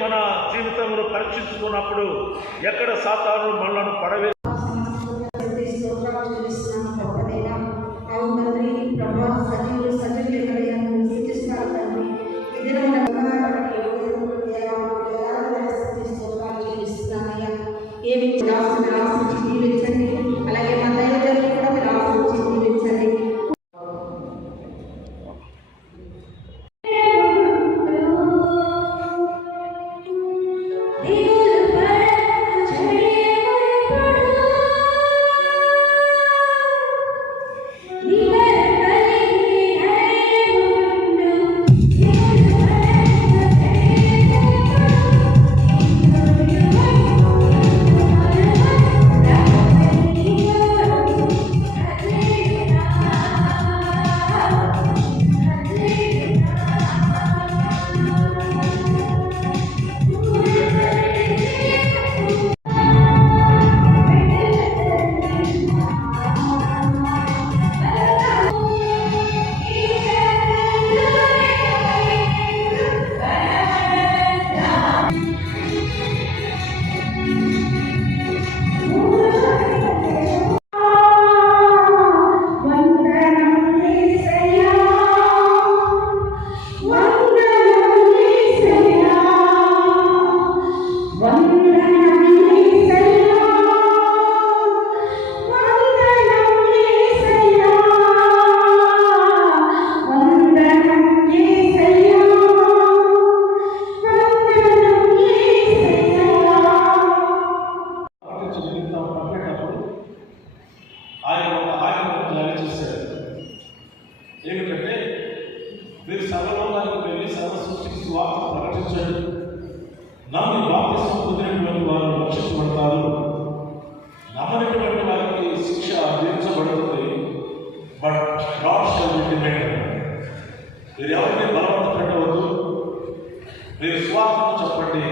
మన జీవితంలో పరీక్షించుకున్నప్పుడు ఎక్కడ సాతాను మనలను పడవే అలాగే మా దైవజనులు కూడా మీరు ఆశించి జీవించండి. ఏమిటంటే మీరు సర్వలోకానికి వెళ్ళి సర్వ సృష్టికి సువార్త ప్రకటించండి. నమ్మి బాప్తిస్మం పొందినటువంటి వారు రక్షించబడతారు, నమ్మనటువంటి వారికి శిక్ష విధించబడుతుంది. But God shall be dependent. మీరు ఎవరిని బలవంత పెట్టవద్దు, మీరు సువార్తను చెప్పండి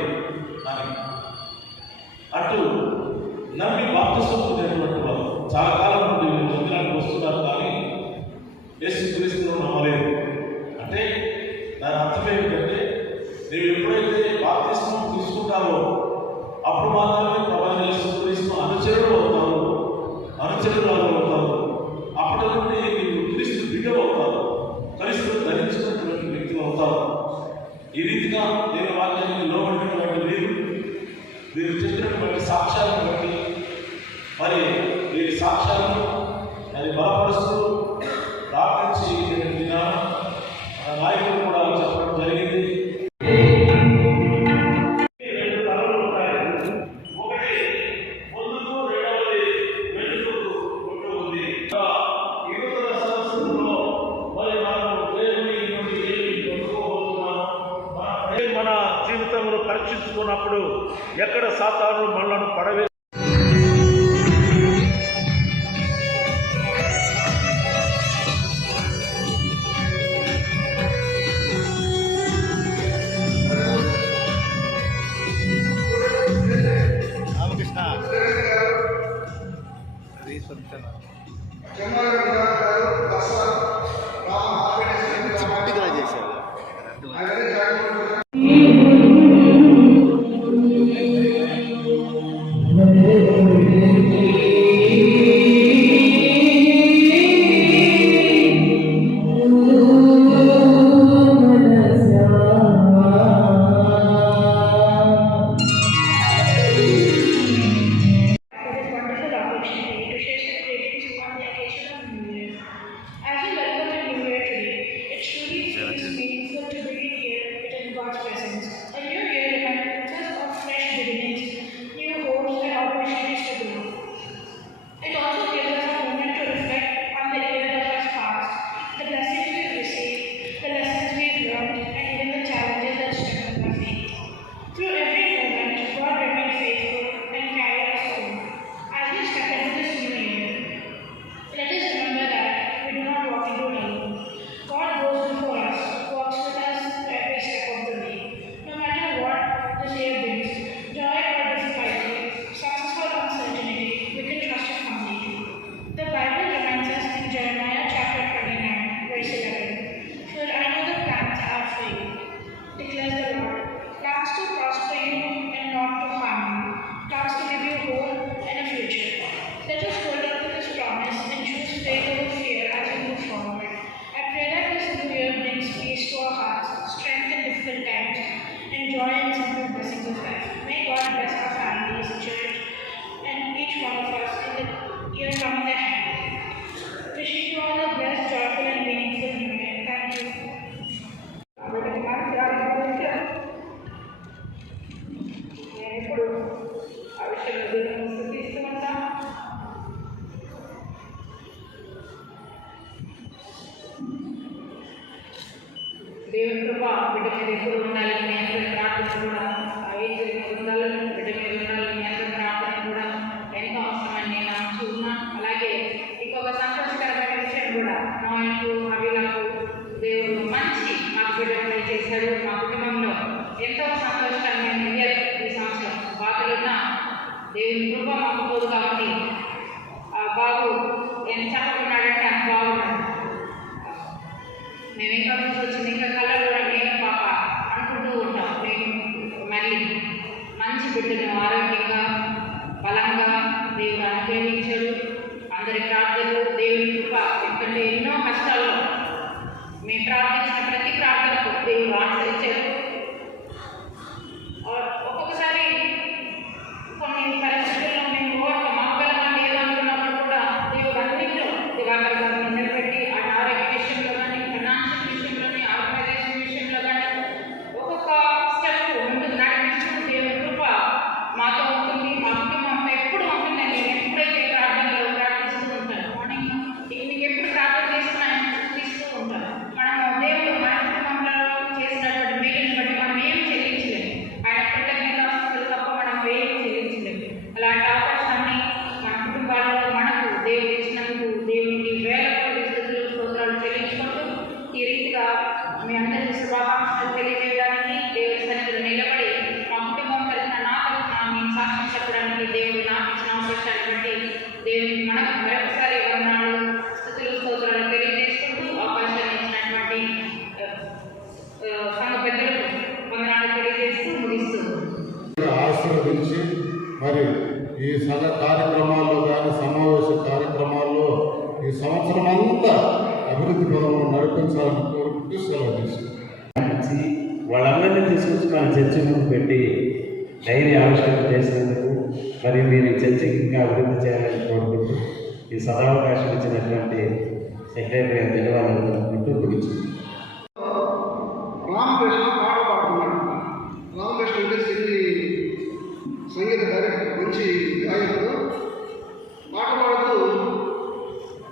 అని అంటూ నమ్మి బాప్తిస్మం పొందినటువంటి వారు చాలా కాలం నుండి మందిరానికి వస్తున్నారు, కానీ యేసుక్రీస్తును నమ్మలేదు. అంటే దాని అర్థం ఏమిటంటే నీవు ఎప్పుడైతే బాప్తిస్మం తీసుకుంటావో అప్పుడు మాత్రమే ప్రభు యేసుక్రీస్తు అనుచరులు అవుతావు, అనుచరురాలు అవుతావు. అప్పటి నుండి నీవు క్రీస్తు బిడ్డలు అవుతావు, క్రీస్తును ధరించినటువంటి వ్యక్తులు అవుతావు. ఈ రీతిగా నేను వాక్యానికి లోబడినటువంటి మీరు చెప్పినటువంటి సాక్ష్యాలను బట్టి మరి ఈ సాక్ష్యాలను మరి బలపరుస్తూ ప్రార్థించి మన నాయకులు కూడా చెప్పడం జరిగింది. 2 తలలు ఉంటాయి. ఒకటి సాతాను మనలను పడవే దేవుని కృప బిడ్డ మీద ఎప్పుడు ఉండాలని మీ అందరి ప్రార్థన కూడా ఉండాలని బిడ్డ మీద ఉండాలని మీ అందరి ప్రార్థన కూడా ఎంతో అవసరమని నేను నమ్ముతూ ఉన్నాను. అలాగే ఇంకొక సంతోషకరమైన విషయం కూడా నాకు అవిలకు దేవుడు మంచి మాకు బిడ్డ చేశాడు. మా కుటుంబంలో ఎంతో సంతోషకరమైన ఇయర్ ఈ సంవత్సరం బాధలున్న దేవుని కృప మాకు పోదు కాబట్టి బాబు ఎంత చదువుకున్నాడంటే అంత బాగున్నాడు. మేము ఇంకా వచ్చింది ఇంకా కలర్ కూడా నేను పాప అనుకుంటూ ఉంటాం. నేను మళ్ళీ మంచి బిడ్డను ఆరోగ్యంగా బలంగా దేవుడు అనుగ్రహించాడు. అందరి ప్రార్థనలు దేవుని కృప ఎందుకంటే ఎన్నో కష్టాల్లో మేము ప్రార్థించిన ప్రతి ప్రార్థనకు దేవుడు ఆచరించాడు. ఒక్కొక్కసారి కొన్ని పరిస్థితుల్లో మేము ఒక మగ్గలమా లేదనుకున్నప్పుడు కూడా దేవుడు అన్నింటిలో దివాకర్ గారిని నిలబెట్టి ఆరోగ్య విషయంలో కానీ ఫైనాన్షియల్ విషయంలోని ఆర్గనైజేషన్ విషయంలో కానీ ఒక్కొక్క స్టెప్ ముందుకు నడిపించడం దేవుని కృప మాతో ఉంటుంది. మా కుటుంబం ఎప్పుడు ఉంటుందని నేను ఎప్పుడైతే ప్రార్థనలో ప్రార్థిస్తూ ఉంటాను. మార్నింగ్ ఈవినింగ్ ఎప్పుడు ప్రార్థన చేస్తున్నాను చూస్తూ ఉంటాను. మనము దేవుడు మన కుటుంబంలో చేసినటువంటి మేలుని బట్టి మనం ఏం చెల్లించలేము. ఆయన కృతజ్ఞతాస్తుతులు తప్ప మనం ఏం చెల్లించలేము. అలాంటి అవకాశాన్ని మన కుటుంబాలలో మనకు దేవుడు ఇచ్చినందుకు దేవునికి వేల కోటి స్తుతులు స్తోత్రాలు చెల్లించుకుంటూ ఈ రీతిగా మీ అందరికీ శుభాకాంక్షలు తెలియజేయడానికి దేవుడి సన్నిధిలో నిలబడి మా కుటుంబం తరఫున నా తరఫున మేము సాక్ష్యం చెప్పడానికి దేవుడు నాకు ఇచ్చిన అవకాశాన్ని బట్టి దేవునికి మనకు మరొకసారి వందనాలు స్తుతులు స్తోత్రాలు తెలియజేసుకుంటూ అవకాశాన్ని ఇచ్చినటువంటి సంఘ పెద్దలకు వందనాలు తెలియజేస్తూ ముగిస్తూ ఆశీర్వదించి మరి ఈ సంఘ కార్యక్రమాల్లో కానీ సమావేశ కార్యక్రమాల్లో ఈ సంవత్సరం అంతా అభివృద్ధి పదంలో నడిపించాలని కోరుకుంటూ సెలవు తీసుకుంటాం. వాళ్ళందరినీ తీసుకొచ్చి మన చర్చ ముందు పెట్టి డైరీ ఆవిష్కరణ చేసినందుకు మరి మీరు ఈ చర్చకి ఇంకా అభివృద్ధి చేయాలని కోరుకుంటూ ఈ సదావకాశం ఇచ్చినటువంటి సెక్రటరీ గారి ధన్యవాదాలు అనుకుంటూ ముగించింది. రామకృష్ణ పాట పాడుతున్నాడు. రామకృష్ణ అంటే సంగీత డైరెక్టర్, మంచి గాయకుడు. పాట పాడుతూ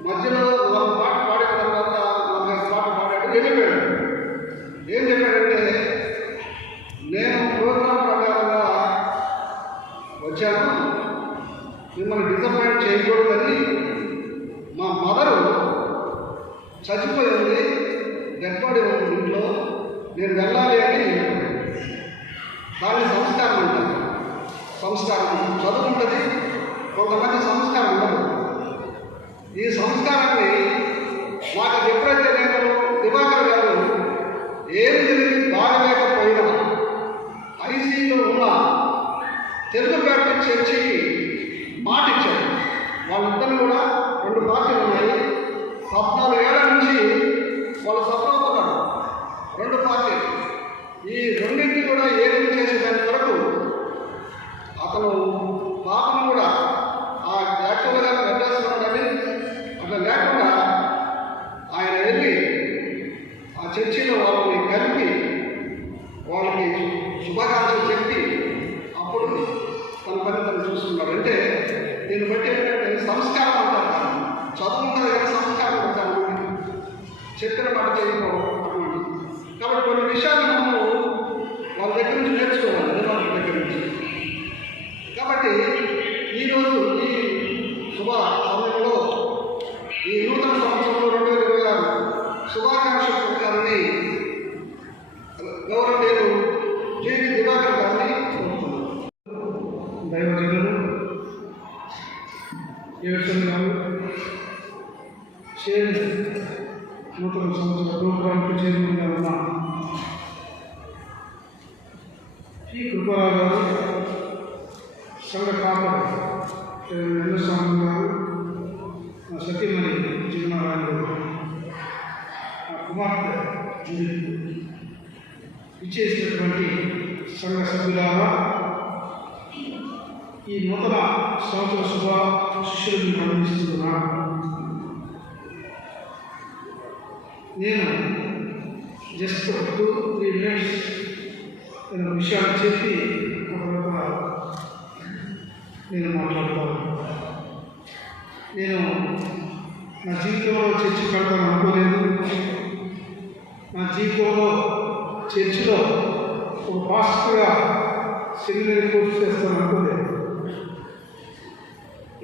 మధ్యలో వాళ్ళు పాట పాడిన తర్వాత నాకు పాట పాడాడు. ఏం చెప్పాడంటే నేను ప్రోగ్రాం ప్రకారంగా వచ్చాను. మిమ్మల్ని డిసప్పాయింట్ చేయకూడదని మా మదరు చచ్చిపోయింది, డెడ్ బాడీ ఉంది ఇంట్లో, నేను వెళ్ళాలి అని. దాన్ని సంస్కారం అంటారు. సంస్కారం చదువు ఉంటుంది, కొంతమంది సంస్కారం ఉండదు. ఈ సంస్కారాన్ని నాకు ఎప్పుడైతే నేను దివాకర్ గారు ఏమి జరిగి బాగలేకపోయినా ఐసీలో ఉన్న తెలుగు బ్యాప్టిస్ట్ చర్చికి మాట ఇచ్చారు. వాళ్ళిద్దరు కూడా 2 పార్టీలు ఉన్నాయి. 14 ఏళ్ల నుంచి వాళ్ళు సపోర్ట్ ఉన్నారు. 2 పార్టీలు. ఈ రెండింటి కూడా ఏమి చేసేదాని వరకు అతను పాపను కూడా ఆ యాక్చువల్గా మెడ్రాస్లో ఉండాలి, అట్లా లేకుండా ఆయన వెళ్ళి ఆ చర్చిలో వాళ్ళని కలిపి వాళ్ళకి శుభాకాంక్షలు చెప్పి అప్పుడు తన పని తను చూస్తున్నాడు. అంటే దీన్ని బట్టి ఏంటంటే సంస్కారం అంటారు. చదువు ఉంటుంది కానీ సంస్కారం ఉంటారు, చెప్పిన మాట చేయకపోవడం. కాబట్టి కొన్ని విషయాలు మనము వాళ్ళ దగ్గర నుంచి నేర్చుకోవాలి, వాళ్ళ దగ్గర నుంచి. కాబట్టి ఈరోజు ఈ శుభ సమయంలో ఈ నూతన సంవత్సరంలో 2026 శుభాకాంక్ష ప్రకారాన్ని గౌరవనీయులు జేవి దివాకర్ గారిని కోరుతున్నాను. దైవజనులు ఏడుచంద్ర గారు నూతన సంవత్సర ప్రోగ్రాంకి చైర్మన్గా ఉన్న పి కృపారావు గారు, సంఘ కాపరి వెంకటస్వామి గారు, నా సతీమణి జీవనారాయణ గారు, నా కుమార్తె ఇచ్చేసినటువంటి సంఘ సభ్యులారా, ఈ నూతన సంవత్సర శుభాశిష్యులను అందిస్తున్నాను. నేను జస్ట్ 2-3 మినిట్స్ విషయాలు చెప్పి తర్వాత నేను మాట్లాడతాను. నేను నా జీవితంలో చర్చి కడతాను అనుకోలేదు. నా జీవితంలో చర్చిలో ఒక పాస్టర్గా సెమినరీ కోర్సు చేస్తాను అనుకోలేదు.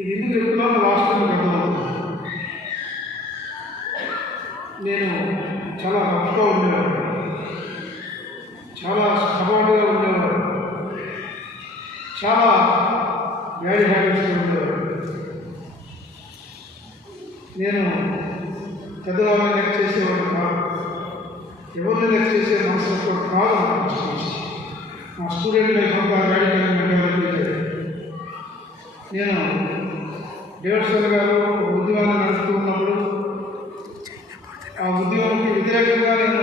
ఇది ఎందుకు చెప్తున్నాను లాస్ట్ అర్థమవుతుంది. నేను చాలా రఫ్గా ఉండేవాడు, చాలా స్టబార్డ్గా ఉండేవాడు, చాలా బ్యాడ్ హ్యాబిట్స్గా ఉండేవాడు. నేను పెద్దవాళ్ళని లెక్క చేసేవాడు కాదు, ఎవరిని లెక్క చేసే మనసు కాదు. మా స్టూడెంట్ లైఫ్ అంతా రాడికల్ మెంటాలిటీ. నేను దేవస్థాన గారు ఉద్యమాన్ని నడుపుతూ ఉన్నప్పుడు ఆ ఉద్యమానికి వ్యతిరేకంగా నేను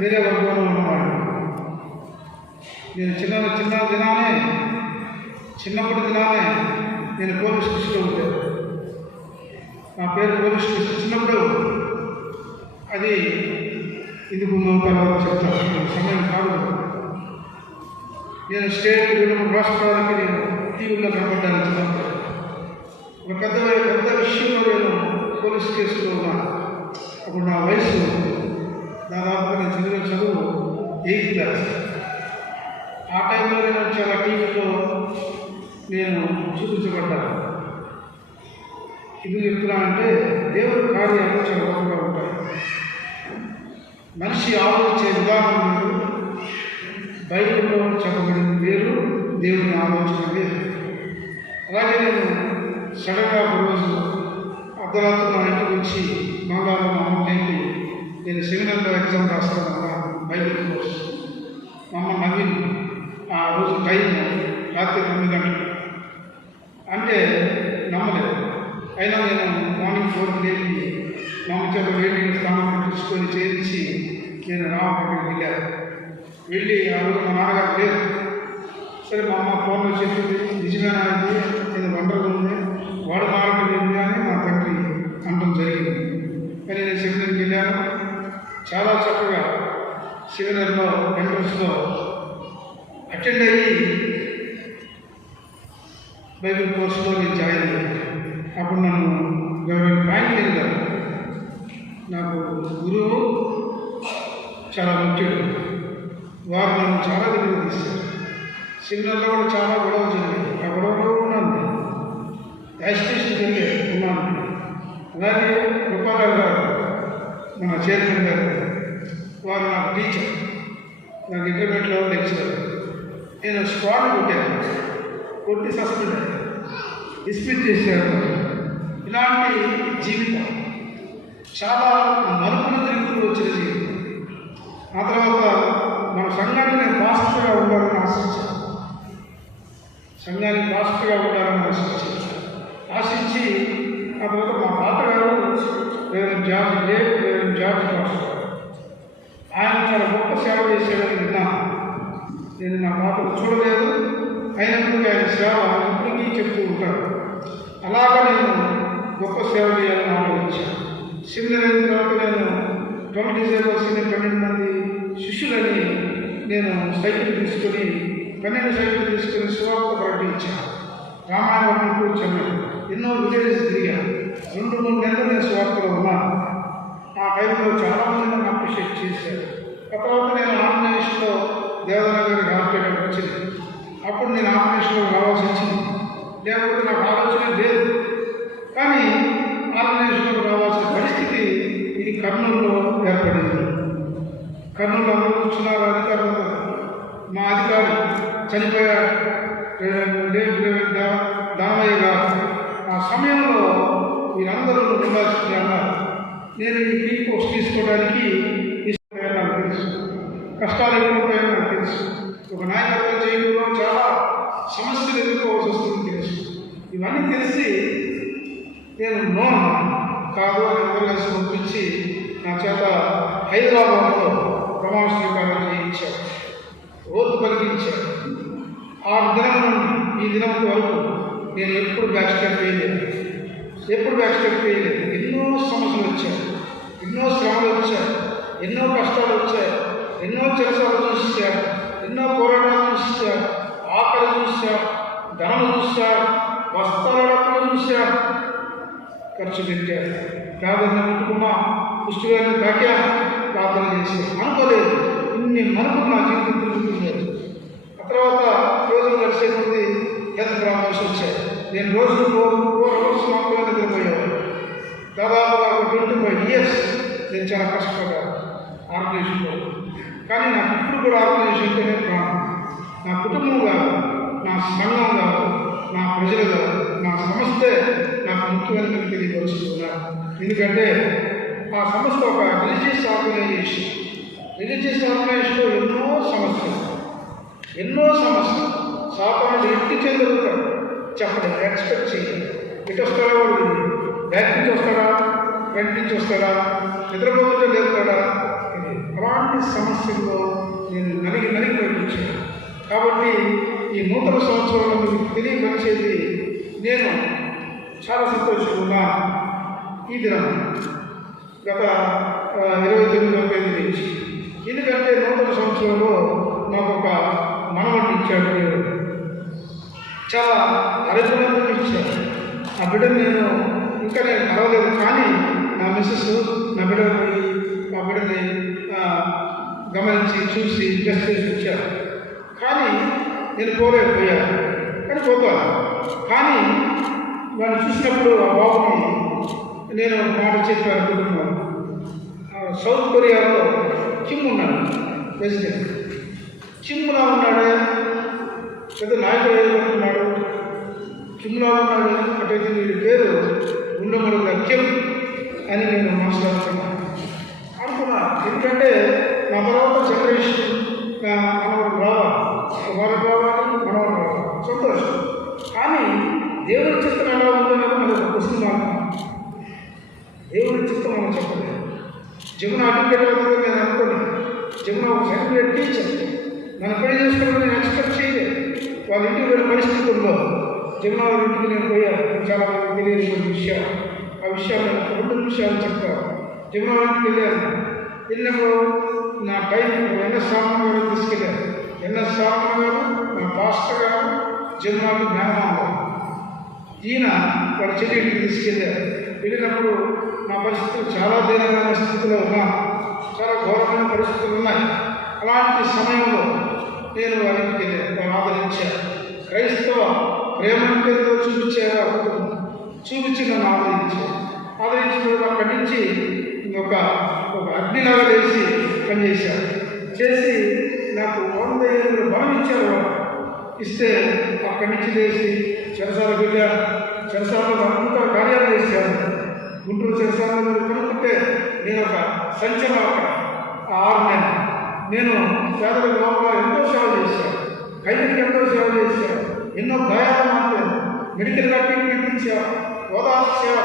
వేరే వర్గంలో ఉన్నవాడు. నేను చిన్నప్పటి దినానే నేను పోలీస్ స్టేషన్లో ఉంటాను. నా పేరు పోలీస్ స్టేషన్. చిన్నప్పుడు అది ఇందుకు తర్వాత చెప్తాను, సమయం కాదు. నేను స్టేట్ 2-3 రాష్ట్రాలకి నేను టీవీలో కనబడ్డాను. చిన్నప్పుడు ఒక పెద్ద విషయంలో నేను పోలీస్ కేసులో ఉన్నాను. అప్పుడు నా వయసు దాదాపుగా నేను చదువు 8th క్లాస్. ఆ టైంలో నేను చాలా టీవీలో నేను చూపించబడ్డాను. ఇది చెప్తున్నా అంటే దేవుడి కార్యాలు చాలా గొప్పగా ఉంటాయి. మనిషి ఆలోచించే విధానం వేరు, బైబిల్లో చెప్పబడింది వేరు, దేవుని ఆలోచన వేరు. అలాగే నేను సడన్గా ఒకరోజు అర్ధరాత్రి మా ఇంటికి వచ్చి మంగళవారం మా అమ్మకి నేను సెమినార్లో ఎగ్జామ్ రాస్తాను బైబిల్ కోర్స్. మా అమ్మ నవ్వింది. ఆ రోజు టైం రాత్రి 9 గంటలు అంటే నమ్మలేదు. అయినా నేను మార్నింగ్ 4కి లేచి మా అమ్మ చేత వేడి స్నానం తీసుకొని చేయించి నేను రామపేటకి వెళ్ళాను. వెళ్ళి ఆ రోజు మా నాన్నగారు లేదు. సరే మా అమ్మ ఫోన్లో చెప్పింది, నిజమేనా ఇది, నేను వంటలు ఉంది, వాడు మారటం లేదు అని మా తండ్రి అనడం జరిగింది. కానీ నేను సెమినార్కి వెళ్ళాను. చాలా చక్కగా సెమినార్లో ఎంట్రన్స్లో అటెండ్ అయ్యి బైబిల్ కోర్సులో నేను జాయిన్ అయ్యాను. అప్పుడు నన్ను ఫ్రాంక్లిన్ గారు, నాకు గురువు, చాలా ముఖ్యుడు, వారు నన్ను చాలా దగ్గర తీశారు. సెమినార్లో కూడా చాలా గొడవ జరిగింది. గొడవలో ఉన్నాను, యాజిటేషన్కి వెళ్ళి ఉన్నాను. అలాగే గోపాలరావు గారు మన చైర్మన్ గారు, వారు నాకు టీచర్, నాకు ఇంటర్మీడియట్లో లెక్చరర్. నేను స్క్వాడ్ కొట్టాను, కొట్టి సస్పెండ్ అయ్యాను, డిస్మిస్ చేశాను. ఇలాంటి జీవితం చాలా మరుపున తిరుగుతూ వచ్చిన జీవితం. ఆ తర్వాత మన సంఘానికి నేను పాస్టర్గా ఉండాలని ఆశించాను, సంఘానికి పాస్టర్గా ఉండాలని ఆశించి ఆ తర్వాత మా తాతగారు జార్జ్ పాస్టర్, ఆయన చాలా గొప్ప సేవ చేసేదని విన్నాను. నేను నా తాతను చూడలేదు, అయినప్పుడు ఆయన సేవ ఇప్పటికీ చెప్తూ ఉంటాడు. అలాగా నేను గొప్ప సేవ చేయాలని ఆలోచించాను. సెమినరీ తర్వాత నేను 12 డిజైబర్స్ని 12 మంది శిష్యులని నేను సైకిల్ తీసుకొని 12 సైకిల్ తీసుకొని సువార్త ప్రకటించాను. రామాయణం చెన్నై ఎన్నో విలేజెస్ తిరిగాను. 2-3 నెలలు నేను సువార్తలో ఉన్నాను. ఆ టైంలో చాలామంది నన్ను అప్రిషియేట్ చేశారు. ఆ తర్వాత నేను ఆంధ్రప్రదేశ్లో దేవనగర్ హాస్పిటల్ వచ్చింది. అప్పుడు నేను ఆంధ్రప్రదేశ్లో రావాల్సి వచ్చింది, లేకపోతే నాకు ఆలోచన లేదు. కానీ ఆంధ్రప్రదేశ్లో రావాల్సిన పరిస్థితి ఇది కర్నూలులో ఏర్పడింది. కర్నూలు అందరూ కూర్చున్నారు అధికారులు. మా అధికారి చనిపోయారు, దామయ్య గారు. ఆ సమయంలో వీరందరూ ఉండాల్సింది అన్నారు. నేను ఈ ఫ్రీ పోస్ట్ తీసుకోవడానికి ఇష్టపోయాను, నాకు తెలుసు. కష్టాలు ఎక్కువైపోయాయని నాకు తెలుసు. ఒక నాయకత్వం చేయడంలో చాలా సమస్యలు ఎదుర్కోవాల్సి వస్తుంది తెలుసు. ఇవన్నీ తెలిసి నేను కాదు అని ఎవరు పంపించి నా చేత హైదరాబాద్లో ప్రమాణ స్వీకారం చేయించారు, ఓటు కలిగించారు. ఆ దినం నుండి ఈ దినం వరకు నేను ఎప్పుడు బ్యాక్ స్టెప్ వేయలేదు. ఎన్నో సమస్యలు వచ్చాయి, ఎన్నో శ్రమలు వచ్చాయి, ఎన్నో కష్టాలు వచ్చాయి, ఎన్నో చెరసాలు చూశారు, ఎన్నో పోరాటాలు చూశారు, ఆకలి చూశారు, ధనం చూశారు, వస్త్రాల చూశారు, ఖర్చు పెట్టారు. పేదలను ముట్టుకున్నా, పుష్టిగారిని తాకాను, ప్రార్థన చేసి అనుకోలేదు ఇన్ని మనకు నా జీవితం తిరుగుతుంది. ఆ తర్వాత రోజులు గడిచే ముందు హెల్త్ ప్రాబ్లమ్స్ వచ్చాయి. నేను రోజు 4 అవర్స్ మాత్రమే నిద్రపోయేవాడు. దాదాపుగా 25 years నేను చాలా కష్టపడ్డాను ఆర్గనైజేషన్లో. కానీ నాకు ఇప్పుడు కూడా ఆర్గనైజేషన్తోనే ప్రాణం. నా కుటుంబం కాదు, నా సంఘం కాదు, నా ప్రజలు కాదు, నా సంస్థే నాకు ముఖ్యమైన తెలియపరుస్తున్నాను. ఎందుకంటే ఆ సంస్థ ఒక రిలీజియస్ ఆర్గనైజేషన్లో ఎన్నో సమస్యలు సాధారణ ఎట్టి చెందుతాడు చెప్పలేదు, ఎక్స్పెక్ట్ చేయాలి. ఎటు వస్తాడా, వాడు బ్యాక్ నుంచి వస్తాడా, ఫ్రంట్ నుంచి వస్తాడా, నిద్రపోతుంటే లేపుతాడా, అలాంటి సమస్యల్లో నేను నలిగి ప్రయత్నించాను. కాబట్టి ఈ నూతన సంవత్సరంలో మీకు తెలియపరిచేది నేను చాలా సంతోషంగా ఈ దినం గత 29వ తేదీ నుంచి. ఎందుకంటే నూతన సంవత్సరంలో నాకు ఒక మనవడిని ఇచ్చాడు దేవుడు, చాలా అరచనలు ఇచ్చాడు. ఆ బిడ్డను నేను ఇంకా కలవలేదు, కానీ నా మిస్సెస్ నా బిడ్డని గమనించి చూసి బెస్ట్ చేసి వచ్చారు. కానీ నేను పోలేకపోయాను, కానీ పోతాను. కానీ వాడిని చూసినప్పుడు ఆ బాబుని నేను మాట చెప్పాను. కుటుంబం సౌత్ కొరియాలో కిమ్ ఉన్నాడు, ప్రెసిడెంట్. కిమ్లా ఉన్నాడే, పెద్ద నాయకుడు ఏమనుకున్నాడు, కిమ్లా ఉన్నాడు. అటైతే వీడి పేరు ఉండమూడుగా కిమ్ అని నేను మాట్లాడుతున్నాను ఎందుకంటే నా తర్వాత జనరేషన్ మనవాడు రావాలి, సంతోషం. కానీ దేవుడి చిత్తం ఎలా ఉందో మనకు ఒక క్వశ్చన్. దేవుడి చిత్తం మనం చెప్పలేదు. జమున అడ్వకేట్ అవుతుందని నేను అనుకోండి. జమున ఒక సర్టిఫికేట్ టీచర్, నన్ను పెళ్లి చేసుకోవడం నేను ఎక్స్పెక్ట్ చేయలేదు. వాళ్ళ ఇంటికి వెళ్ళిన పరిస్థితుల్లో జమున వాళ్ళ ఇంటికి నేను పోయాను. చాలా మంది తెలియని కొన్ని విషయాలు, ఆ విషయాలు నేను 2 నిమిషాలు చెప్తాను. జమున వాళ్ళ ఇంటికి వెళ్ళినప్పుడు నా టైం ఎన్ఎస్ రామన్ గారు తీసుకెళ్ళారు. ఎన్ఎస్ రామన్ గారు నా పాస్టర్ గారు, జమునాకు జ్ఞానమామ ఈయన వాళ్ళ చెల్లి ఇంటికి తీసుకెళ్ళారు. వెళ్ళినప్పుడు నా పరిస్థితులు చాలా దీనమైన స్థితిలో ఉన్నాను, చాలా ఘోరమైన పరిస్థితులు ఉన్నాయి. అలాంటి సమయంలో నేను వాళ్ళ ఇంటికి వెళ్ళాను. వాళ్ళు ఆదరించారు. క్రైస్తవ ప్రేమ అంటే ఏదో చూపించారు, చూపించి నన్ను ఆదరించిన అక్కడి నుంచి ఒక అగ్నిలాగా వేసి పనిచేశారు. చేసి నాకు 100 ఏళ్ళు బలం ఇచ్చారు. వాళ్ళు ఇస్తే అక్కడి నుంచి లేచి చెరసాలకు వెళ్ళారు. చెరసాలలో అంత కార్యాలు చేశారు. గుంటూరు చెరసాలలో మీరు కనుక్కుంటే నేను ఒక సంచలనం అక్కడ 6 నెలలు నేను పేదల లోపల ఎంతో సేవ చేశాను. ఖైదీకి ఎంతో సేవ చేశాను. ఎన్నో గాయాలు మాట్లాడు, మెడికల్ ట్రీట్మెంట్ ఇచ్చాను, ఓదార్పు సేవ,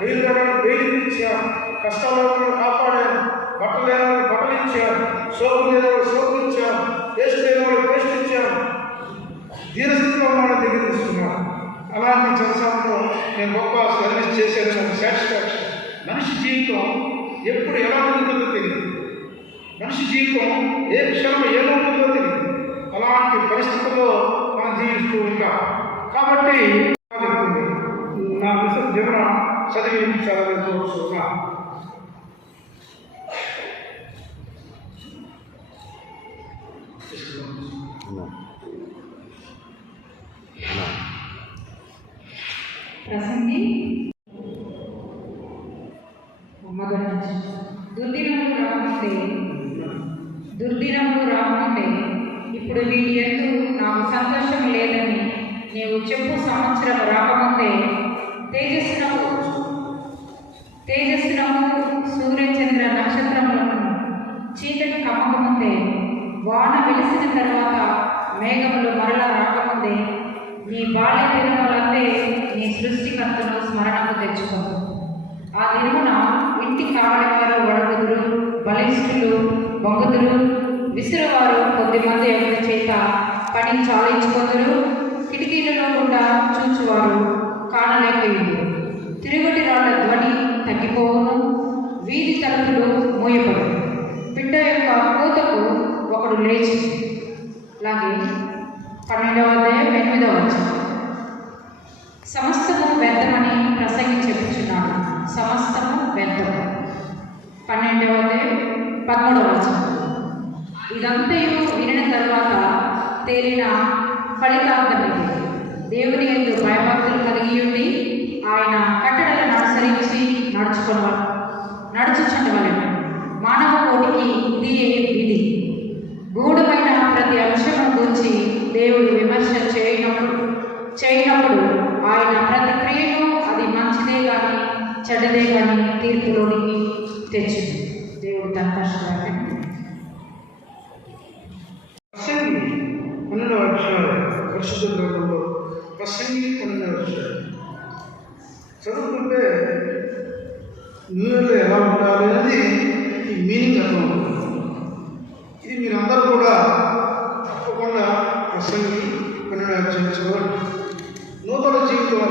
బెయిల్ బెయిల్ ఇచ్చాను, కష్టాలను కాపాడాను, బట్టలు లేని వాళ్ళకి బట్టలు ఇచ్చాను, సోపు లేని వాళ్ళకి సోపు ఇచ్చాను, పేస్ట్ లేని వాళ్ళకి పేస్ట్ ఇచ్చాను, దీనస్థితిలో ఉన్న వాళ్ళ దగ్గర తీసుకున్నాను. అలాంటి చెరసాలలో నేను గొప్ప సర్వీస్ చేశాను. నాకు సాటిస్ఫాక్షన్. మనిషి జీవితం ఎప్పుడు ఎలా ఉంటుందో తెలియదు. మనిషి జీవితం ఏ క్షణం ఏమవుతుందో తెలియదు. అలాంటి పరిస్థితుల్లో మనం జీవిస్తూ ఉంటాం. కాబట్టి నా మిస్టర్ జీవన చదివించాలని కోరుతున్నా. ప్రసంగి దుర్దినములు రాకముందే ఇప్పుడు వీటి యందు నాకు సంతోషం లేదని నీవు చెప్పు సంవత్సరం రాకముందే తేజస్సునము సూర్యచంద్ర నక్షత్రములను చీకటి కమ్మకముందే వాన వెలిసిన తర్వాత మేఘములు మరలా రాకముందే నీ బాల్య దినములందే నీ సృష్టికర్తను స్మరణకు తెచ్చుకో. ఆ దినమున ఇంటి కావలివారు వడగుదురు, బలిష్ఠులు బొంగుదురు, విసురువారు కొద్దిమంది ఎవరి చేత పని చాలించుకొందురు, కిటికీలలో గుండా చూచువారు కానలేకపోయింది. తిరుగుటి రాళ్ల ధ్వని తగ్గిపోవును, వీధి తలుపులు మూయబడు, బిడ్డ యొక్క కూతకు ఒకడు లేచి. అలాగే 12వ అధ్యాయం 8వ వచనం. సమస్తము వ్యర్థమని ప్రసంగి చెప్పుచున్నాడు. సమస్తము వ్యర్థము. 12వ అధ్యాయం 13వ వచనం. ఇదంతయు వినిన తరువాత తేలిన ఫలితార్థం ఇది. దేవుని యందు భయభక్తులు కలిగి ఉండి ఆయన కట్టడలను అనుసరించి నడుచుచుండవలెను. మానవ కోటికి ఇది విధి. గూఢమైన ప్రతి అంశమును గురించి దేవుడు విమర్శ చేయనప్పుడు ఆయన ప్రతి క్రియను అది మంచిదే కానీ చెడ్డదే కానీ తీర్పులోనికి తెచ్చింది. దేవుడు తన కష్టాన్ని ప్రసంగి 12వ అధ్యాయం పరిశుద్ధ గ్రంథంలో ప్రసంగి 12వ అధ్యాయం చదువుకుంటే న్యూయర్లో ఎలా ఉండాలి అనేది ఈ మీనింగ్ అర్థం. ఇది మీరందరూ కూడా తప్పకుండా ప్రసంగి 12వ అధ్యాయం చదవండి. నూతన జీవితంలో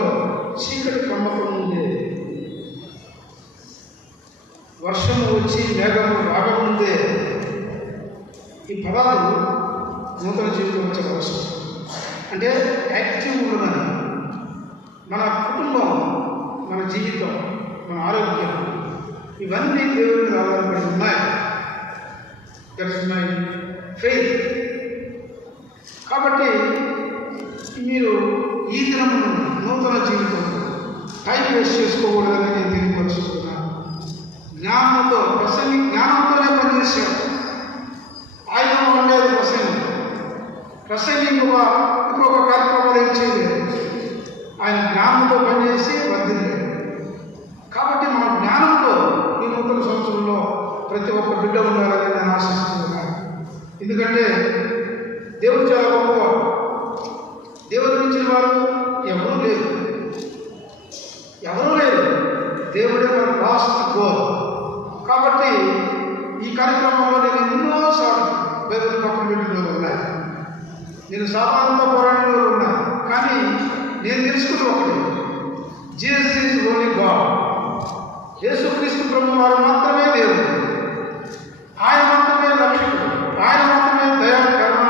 చీకటి కమ్మకం ముందే, వర్షము వచ్చి మేఘము రాకముందే ఈ పదాలు నూతన జీవితం వచ్చే అవసరం. అంటే యాక్టివ్ ఉండదని మన కుటుంబం, మన జీవితం, మన ఆరోగ్యం ఇవన్నీ దేవుడి మీద ఆధారపడి ఉన్నాయి. That's my faith. కాబట్టి మీరు ఈ దినమును నూతన జీవితం టైం వేస్ట్ చేసుకోకూడదని నేను తెలియపరుచుకున్నాను. జ్ఞానంతో ప్రసంగి జ్ఞానంతోనే పనిచేశాడు. ఆయన ఉండేది ప్రసంగి ఇంకొక కార్యక్రమాలు ఏం చేయలేదు. ఆయన జ్ఞానంతో పనిచేసి వర్ధిల్లాడు. కాబట్టి మన జ్ఞానంతో ఈ నూతన సంవత్సరంలో ప్రతి ఒక్క బిడ్డ ఉండాలని నేను ఆశిస్తున్నాను. ఎందుకంటే దేవుడు చాలా గొప్పవాడు. దేవుడు మించిన వారు ఎవరూ లేరు. దేవుడే మన లాస్ట్ గోల్. కాబట్టి ఈ కార్యక్రమంలో నేను ఎన్నోసార్లు బైబిల్ పక్కన పెట్టిన రోజులు ఉన్నాయి. నేను సాధారణంగా పోరాడిన రోజులు ఉన్నాయి. కానీ నేను తెలుసుకున్న ఒకటి, జీసస్ ఈజ్ ఓన్లీ గాడ్. యేసుక్రీస్తు ప్రభు వారు మాత్రమే దేవుడు. ఆయన మాత్రమే రక్షకుడు. ఆయన మాత్రమే దయా కరుణ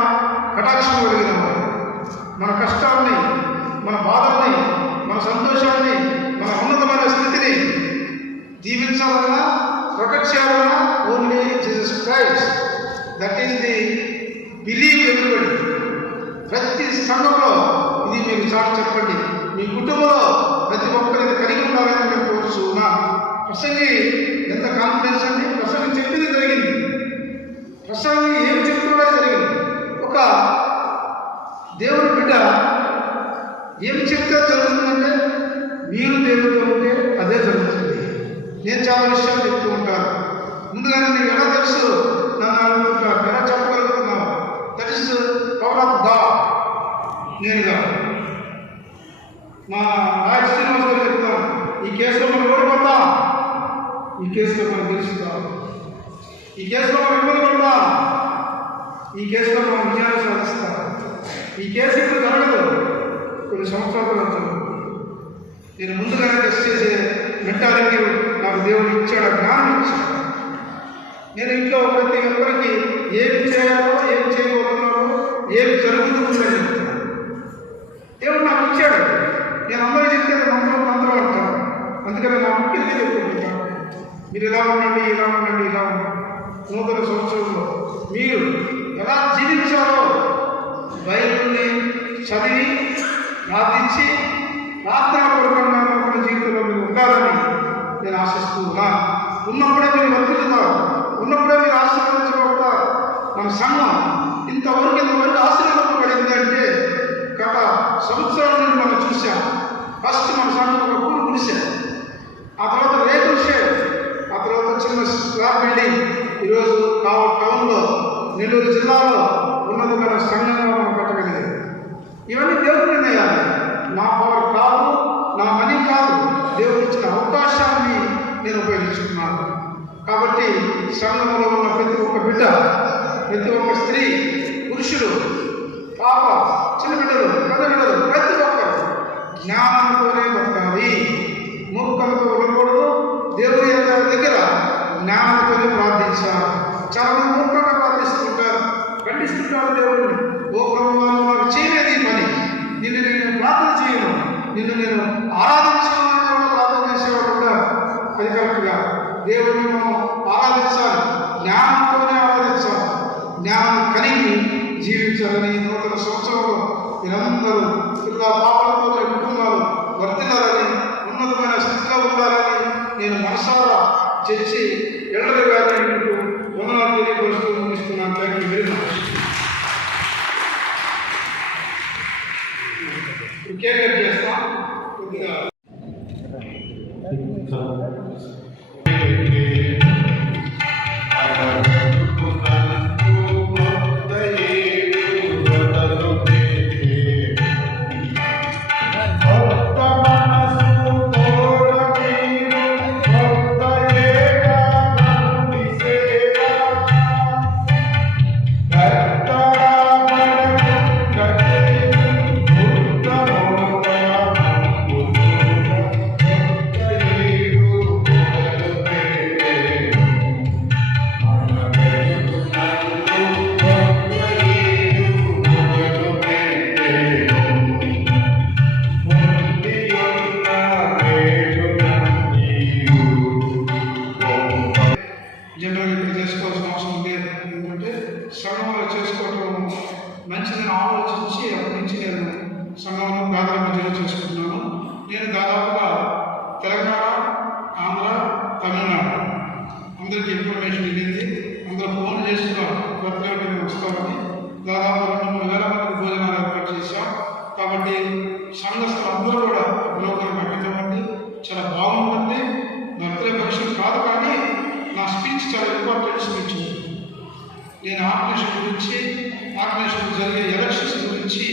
కటాక్షం కలిగిన వాడు. మన కష్టాన్ని, మన బాధల్ని, మన సంతోషాన్ని, మన ఉన్నతమైన స్థితిని దీవించాలన్నా, ప్రొటెక్ట్ చేయాలన్నా only Jesus Christ. That is the believe everybody. ప్రతి సంఘంలో ఇది మీరు చాటు చెప్పండి. మీ కుటుంబంలో ప్రతి ఒక్కరికి కలిగి ఉండాలని నేను కోరుచున్నా. ప్రసంగి ఎంత కాన్ఫిడెన్స్ అండి, ప్రసంగి చెప్పింది జరిగింది, ప్రసంగి ఏం చెప్తున్నా జరిగింది. ఒక దేవుని బిడ్డ ఏం చెప్తే జరుగుతుందంటే మీరు దేవుడితో ఉంటే అదే జరుగుతుంది. నేను చాలా విషయాలు చెప్తూ ఉంటాను. ముందుగానే నీకు ఎలా తెలుసు నన్ను అడుగుతుంటారు, ఎలా చెప్పగలుగుతున్నావు? That is power of God. నేనుగా మా రాజ శ్రీనివాస్ గారు చెప్తాను, ఈ కేసులో మనం ఓడిపోతాం, ఈ కేసులో మనం గెలుస్తాం, ఈ కేసులో మనం ఇబ్బంది పడతాం, ఈ కేసులో మనం విజయాన్ని సాధిస్తాం. ఈ కేసు ఇప్పుడు జరగదు, కొన్ని సంవత్సరాల తర్వాత. నేను ముందుగానే టెస్ట్ చేసే మెంటాలిటీ నాకు దేవుడు ఇచ్చాడు, జ్ఞానం ఇచ్చాడు. నేను ఇంట్లో ప్రతి ఒక్కరికి ఏమి చేయాలో, ఏమి చేయబోతున్నారో, ఏమి జరుగుతుందని దేవుడు నాకు ఇచ్చాడు. నేను అందరూ చెప్తే మంత్రం అంటాను. అందుకని నా ముఖ్యంగా చెప్పుకుంటాను, మీరు ఇలా ఉండండి, ఇలా ఉండండి, ఇలా ఉండండి. నూతన సంవత్సరంలో మీరు ఎలా జీవించాలో బైబిల్ని చదివి ప్రార్థించి ప్రార్థనాపూర్వకంగా మన జీవితంలో మీరు ఉండాలని నేను ఆశిస్తూ ఉన్నాను. ఉన్నప్పుడే మీరు వర్తిల్లుతారు, ఉన్నప్పుడే మీరు ఆశీర్వదించబడతారు. మన సంఘం ఇంతవరకు ఆశీర్వదించబడింది అంటే గత సంవత్సరాల నుండి మనం చూసాం. ఫస్ట్ మన సంఘం ఒక ఊరు గుడిసాం, ఆ తర్వాత రేకుల షెడ్, ఆ తర్వాత చిన్న స్లాబ్ బిల్డింగ్. ఈరోజు టౌన్లో నెల్లూరు జిల్లాలో ఉన్నతమైన సంఘంగా మనం కట్టగలిగాం. ఇవన్నీ దేవుడి నిర్ణయాలు, నా పవర్ కాదు, నా మనీ కాదు, దేవుడు ఇచ్చిన అవకాశాన్ని నేను ఉపయోగించుకున్నాను. కాబట్టి సంఘంలో ఉన్న ప్రతి ఒక్క బిడ్డ, ప్రతి ఒక్క స్త్రీ, పురుషుడు, పాప, చిన్న బిడ్డలు, పెద్ద బిడ్డలు, ప్రతి ఒక్కరు జ్ఞానంతోనే బతకాలి. మూర్ఖంతో ఉండకూడదు. దేవుడి దగ్గర జ్ఞానంతోనే ప్రార్థించాలి. చాలా మంది మూర్ఖంగా ప్రార్థిస్తుంటారు, ఖండిస్తుంటారు దేవుడిని. ఓ ప్రభువా, నాకు చేయలేదు ఈ పని, నిన్ను నేను ప్రార్థన చేయను, నిన్ను నేను ఆరాధించాలని ప్రార్థన చేసేవాడు ఉంటారు. అది కరెక్ట్గా దేవుడిని మనం ఆరాధించాలి, జ్ఞానంతోనే ఆరాధించాలి, జ్ఞానం కలిగి జీవించాలని నూతన సంవత్సరంలో మీరందరూ పిల్ల పాపలతో కుటుంబాలు వర్తిల్లాలని, ఉన్నతమైన స్థితిలో ఉండాలని నేను మనసారా చర్చి ఎల్లరి గారిని మీకు వందనాలు తెలియపరుస్తూ ముగిస్తున్నాను. Thank you very much. Cake cut చేస్తాం కొద్దిగా. జనరల్గా ఇక్కడ చేసుకోవాల్సిన అవసరం లేదు. ఎందుకంటే సంఘంలో చేసుకోవటం మంచిదని ఆలోచించి అక్కడి నుంచి నేను సంఘంలో ప్రార్థన మధ్యలో చేసుకుంటున్నాను. నేను దాదాపుగా తెలంగాణ, ఆంధ్ర, తమిళనాడు అందరికీ ఇన్ఫర్మేషన్ వెళ్ళింది. అందరూ ఫోన్ చేస్తున్నారు, బర్త్డే వస్తామని. దాదాపు 2,000 మంది భోజనాలు ఏర్పాటు చేశాం. కాబట్టి సంఘస్థులు అందరూ కూడా లోకల్ పెట్టివ్వండి, చాలా బాగుంటుంది. బర్త్డే ఫంక్షన్ కాదు, కానీ నా స్పీచ్ చాలా ఇంపార్టెంట్ స్పీచ్. నేను ఆర్గనైజేషన్ గురించి, ఆర్గనైజేషన్ జరిగే ఎలక్షన్స్ గురించి,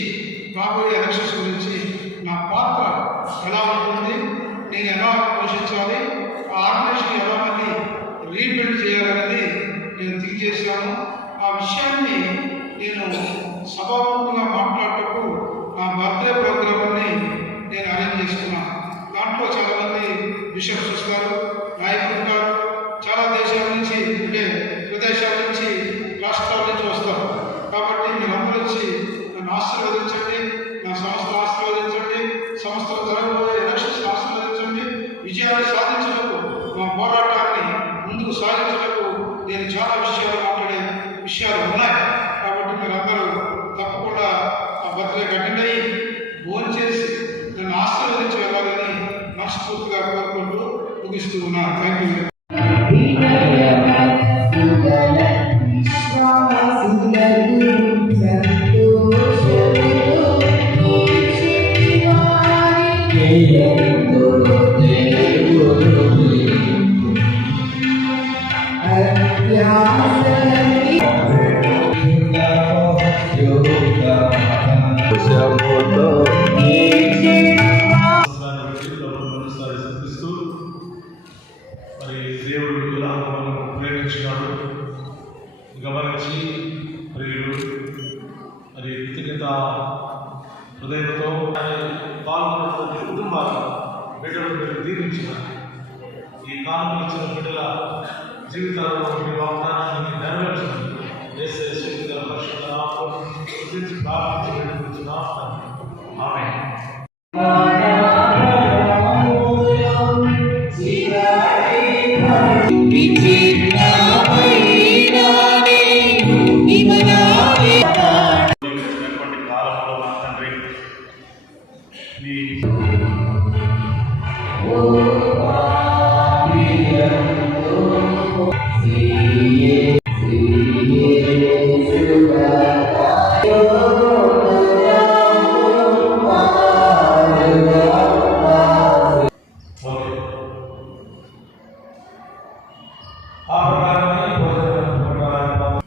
రాబోయే ఎలక్షన్స్ గురించి నా పాత్ర ఎలా ఉంటుంది, నేను ఎలా పోషించాలి, ఆ ఆర్గనైజేషన్ ఎలా మంది రీబిల్డ్ చేయాలనేది నేను థింక్ చేశాను. ఆ విషయాన్ని నేను సభాముఖంగా మాట్లాడటకు నా బర్త్డే ప్రోగ్రామ్ని నేను అరేంజ్ చేసుకున్నాను. దాంట్లో చాలామంది బిషప్స్ వస్తారు, నాయకులు ఉంటారు, చాలా దేశాల నుంచి, అంటే ప్రదేశాల నుంచి, రాష్ట్రాల నుంచి వస్తారు. కాబట్టి మీరందరూ వచ్చి నన్ను ఆశీర్వదించండి, నా సంస్థను ఆశీర్వదించండి, సంస్థలు జరగబోయే ఎలక్షన్స్ ఆశీర్వదించండి. విజయాన్ని సాధించడానికి, మా పోరాటాన్ని ముందుకు సాగించడానికి నేను చాలా మాట్లాడే విషయాలు ఉన్నాయి. కాబట్టి మీరందరూ తప్పకుండా ఆ బర్త్డే అటెండ్ అయ్యి భోజనం చేసి ముగిస్తూ ఉన్నా. Thank you. చూపిస్తూ మరి దేవుడు ఇలా మనల్ని ప్రేమించినాడు గమనించి ప్రియులు మరి కృతజ్ఞత హృదయంతో పాల్గొన్నటువంటి కుటుంబాల బిడ్డలు మీరు దీవించిన ఈ కాలం ఇచ్చిన బిడ్డల జీవితాల్లో మీ వాగ్దానాన్ని నెరవేర్చండి. దేశ శక్తి పరిశుద్ధ నామములో స్తుతించి ప్రార్థించి వేడుకుంటున్నాం. ఆమేన్. ఇచ్చినటువంటి కాలంలో మా తండ్రి నీ ఆ ప్రకారమే భోజనం ప్రకారం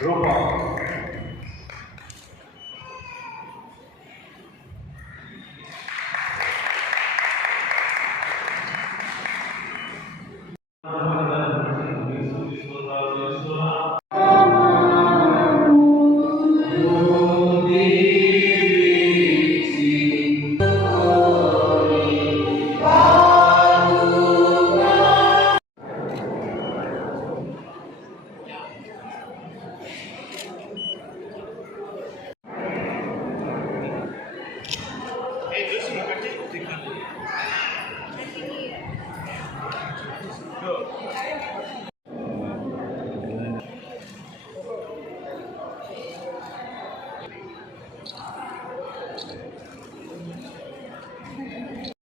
రూపం